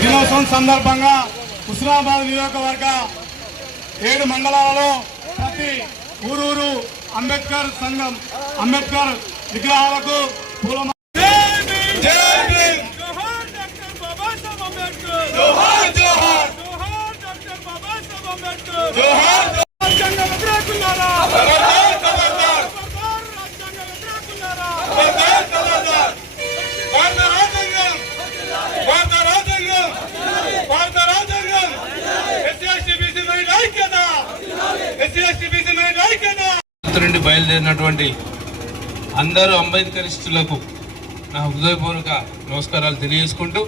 దినోత్సవం సందర్భంగా హుస్నాబాద్ నియోజకవర్గ 7 మండలాలలో ప్రతి ఊరూరు అంబేద్కర్ సంఘం అంబేద్కర్ విగ్రహాలకు పూల నుండి బయలుదేరినటువంటి అందరూ అంబేద్కరిస్టులకు నా హృదయపూర్వక నమస్కారాలు తెలియజేసుకుంటూ,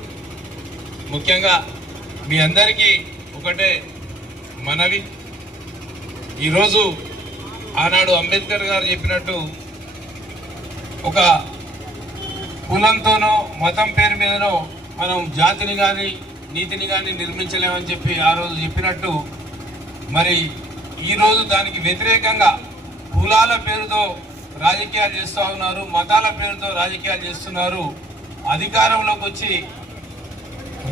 ముఖ్యంగా మీ అందరికీ ఒకటే మనవి, ఈరోజు ఆనాడు అంబేద్కర్ గారు చెప్పినట్టు ఒక కులంతోనో మతం పేరు మీదనో మనం జాతిని కానీ నీతిని కానీ నిర్మించలేమని చెప్పి ఆ రోజు చెప్పినట్టు, మరి ఈరోజు దానికి వ్యతిరేకంగా కులాల పేరుతో రాజకీయాలు చేస్తూ ఉన్నారు, మతాల పేరుతో రాజకీయాలు చేస్తున్నారు. అధికారంలోకి వచ్చి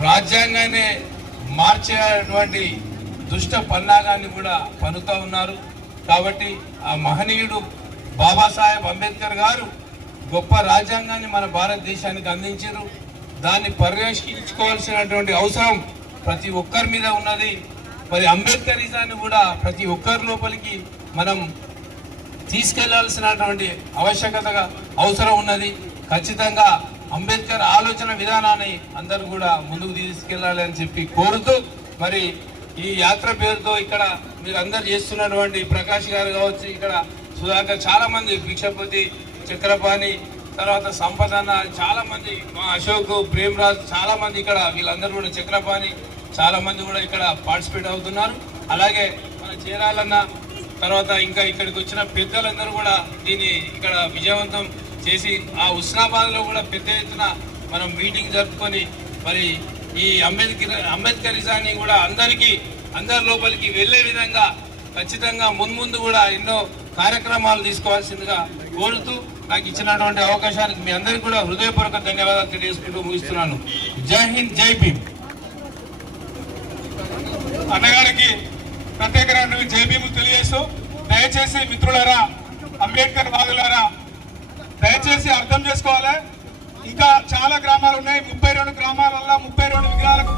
రాజ్యాంగాన్ని మార్చేటువంటి దుష్ట పన్నాగాన్ని కూడా పన్నుతూ ఉన్నారు. కాబట్టి ఆ మహనీయుడు బాబాసాహెబ్ అంబేద్కర్ గారు గొప్ప రాజ్యాంగాన్ని మన భారతదేశానికి అందించారు. దాన్ని పరిరక్షించుకోవాల్సినటువంటి అవసరం ప్రతి ఒక్కరి మీద ఉన్నది. మరి అంబేద్కరిజాన్ని కూడా ప్రతి ఒక్కరి లోపలికి మనం తీసుకెళ్లాల్సినటువంటి ఆవశ్యకతగా అవసరం ఉన్నది. ఖచ్చితంగా అంబేద్కర్ ఆలోచన విధానాన్ని అందరూ కూడా ముందుకు తీసుకెళ్లాలి అని చెప్పి కోరుతూ, మరి ఈ యాత్ర పేరుతో ఇక్కడ మీరు అందరు చేస్తున్నటువంటి ప్రకాష్ గారు కావచ్చు, ఇక్కడ సుధాకర్, చాలా మంది, భిక్షపతి, చక్రపాణి, తర్వాత సంపదన్న, చాలా మంది, మా అశోక్, ప్రేమరాజ్, చాలా మంది ఇక్కడ వీళ్ళందరూ కూడా, చక్రపాణి, చాలా మంది కూడా ఇక్కడ పార్టిసిపేట్ అవుతున్నారు. అలాగే మన చేరాలన్న, తర్వాత ఇంకా ఇక్కడికి వచ్చిన పెద్దలందరూ కూడా దీన్ని ఇక్కడ విజయవంతం చేసి ఆ హుస్నాబాద్లో కూడా పెద్ద ఎత్తున మనం మీటింగ్ జరుపుకొని మరి ఈ అంబేద్కరిజాన్ని కూడా అందరి లోపలికి వెళ్లే విధంగా ఖచ్చితంగా ముందు కూడా ఎన్నో కార్యక్రమాలు తీసుకోవాల్సిందిగా కోరుతూ, నాకు ఇచ్చినటువంటి అవకాశానికి మీ అందరికీ కూడా హృదయపూర్వక ధన్యవాదాలు తెలియజేసుకుంటూ ముగిస్తున్నాను. జై హింద్, జై భీమ్. అన్నగారికి ప్రత్యేకమైన జై భీములు తెలియజేస్తూ, దయచేసి మిత్రులారా, అంబేద్కర్ వాదులారా, దయచేసి అర్థం చేసుకోవాలి. ఇంకా చాలా గ్రామాలు ఉన్నాయి. 32 గ్రామాలలో 32 విగ్రహాలకు